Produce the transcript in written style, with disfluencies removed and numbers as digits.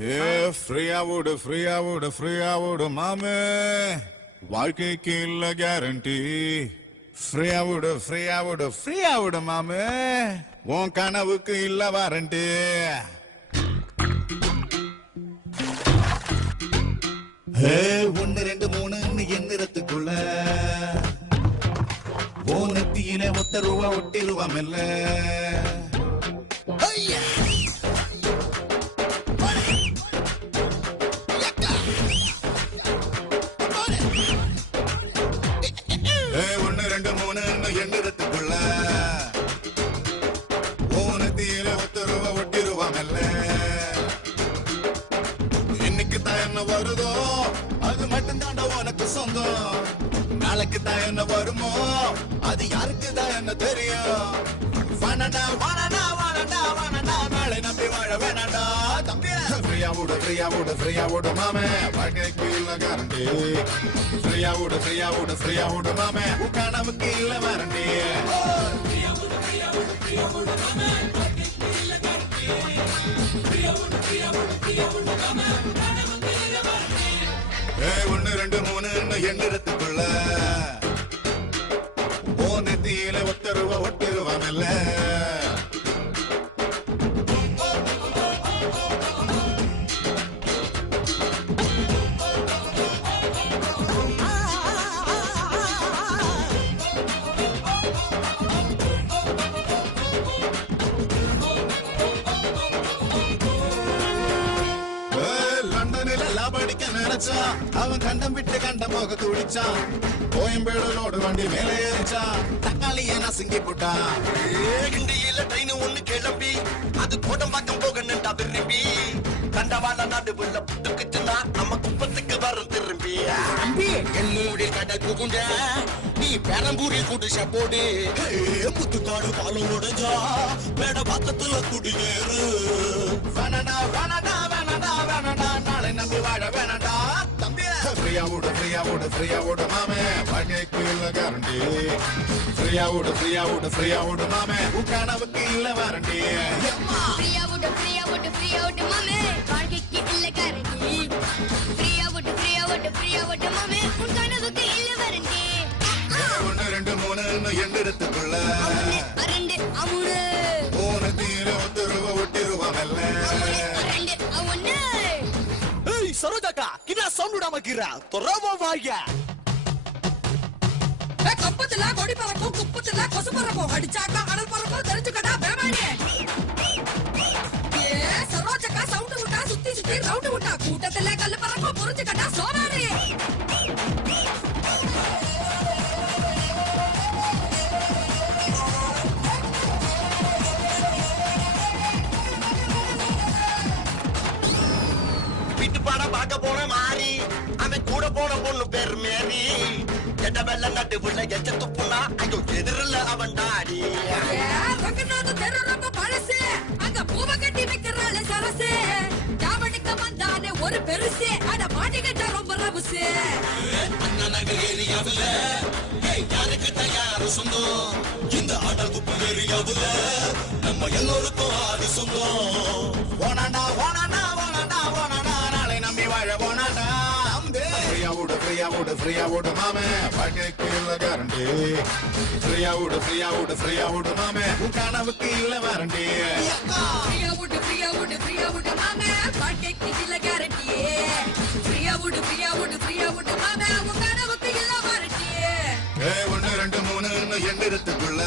ஃப்ரீயா விடு மாமே, வாழ்க்கைக்கு இல்ல கேரண்டி. ஃப்ரீயா விடு மாமே, உன் கனவுக்கு இல்ல வாரண்டி. ஒன்னு ரெண்டு மூணு எண்ணிறத்துக்குள்ள ஓ நெத்தியில ஒத்த ரூபா ஒட்டிருவாம் இல்ல. ஒன்னு ரெண்டு மூணு எண்ணிறத்துக்குள்ள ஓ நெத்தியில ஒத்த ரூபா ஒட்டிருவாம் இல்ல. இன்னைக்கு தான் என்ன வருதோ அது மட்டும் தாண்டா உனக்கு சொந்தம். நாளைக்கு தான் என்ன வருமோ அது யாருக்கு தான் என்ன தெரியும். வானடா வானடா வானடா வானடா நாளை நம்பி வாழ வேணாடா தம்பி. ஃப்ரீயா விடு மாமே, வாழ்க்கைக்கு இல்ல கேரண்டி. ஃப்ரீயா விடு மாமே, உன் கனவுக்கு இல்ல வாரண்டி. ஒன்னு ரெண்டு மூணு எண்ணிறத்துக்குள்ள ஓ நெத்தியில ஒத்த ரூபா ஒட்டிருவாங்கல்ல. அவன் கண்டம் விட்டு கண்டம் போக துடிச்சான். கோயம்பேடோடு வண்டி மேலே ஏறிச்சான். தக்காளிய நசுங்கி போட்டான். கிண்டியில ட்ரெயின் ஒண்ணு கிளம்பி அது கோடம்பாக்கம் போக நின்றா விரும்பி. கண்டவாள நடுவுல புட்டுக்குச்சுன்னா நம்ம குப்பத்துக்கு வரும் திரும்பி. எல்லூரி கடல் புகுண்ட நீ பெரம்பூரில் குடிச போடு. முத்துக்காடு பாலம் உடைஞ்சா மேட பக்கத்துல குடியேறு. வேணடா வேணடா வேணடா வேணடா நாளை நம்பி வாழ வேணடா தம்பி. ஃப்ரீயா விடு மாமே, வாழ்க்கைக்கு இல்ல கேரண்டி. ஃப்ரீயா விடு மாமே, உன் கனவுக்கு இல்ல வாரண்டி. ஃப்ரீயா விடு மாமே, வாழ்க்கைக்கு இல்ல கேரண்டி. ஃப்ரீயா விடு மாமே, உன் கனவுக்கு இல்ல வாரண்டி. ஒன்னு ரெண்டு மூணு எண்ணிறத்துக்குள்ள ரெண்டு அமுடு மூணு தீர ஒத்து ரூபா ஒட்டிருவாங்கல்ல. சரோஜாக்கா கிட்ட சவுண்ட் விடாம கிரா தொரவா வாயா. கப்பத்துல கொடி பறக்கும் குப்பத்துல கொசு பறக்கும் அடிச்சாக்கா கடல் பறக்கும் தெரிஞ்சுக்கடா பேமானே. சரோஜாக்கா சவுண்ட் விட்டா சுத்தி சுத்தி ரவுண்ட் விட்டா கூட்டத்துல கல்லு பறக்கும் புரிஞ்சுக்கடா சோனாரே. பார்க்க போன மாறி அவன் கூட போன பொண்ணு பேர் மேரி. எட்ட வெள்ள நடுவுல எச்ச துப்புனா ஐயோ எதிரில் அவன் டாடி. ரங்கநாத தெரு ரொம்ப பழசு அங்க பூவ கட்டி வைக்கிறாள் சரசு. ஜாவடிக்க வந்தானே ஒரு பெருசு அட மாட்டிக்கிட்ட ரொம்ப ரபுசு. அண்ணா நகர் ஏரியாவுல யாருக்கு தயாரு சொந்தம். இந்த ஆடல் குப்பு ஏரியாவுல நம்ம எல்லோருக்கும் ஆடு சொந்தம். ஓனாண்டா ஓனாண்டா ஓனாண்டா ஓனாண்டா நாளை நம்பி வாழ போனாண்டா. ஃப்ரீயா விடு மாமே, வாழ்க்கைக்கு இல்ல கேரண்டி. ஃப்ரீயா விடு மாமே, உன் கனவுக்கு இல்ல வாரண்டி. ஃப்ரீயா விடு மாமே, வாழ்க்கைக்கு இல்ல கேரண்டி. ஃப்ரீயா விடு மாமே, உன் கனவுக்கு இல்ல வாரண்டி. ஒன்னு ரெண்டு மூணு எண்ணிறத்துக்குள்ள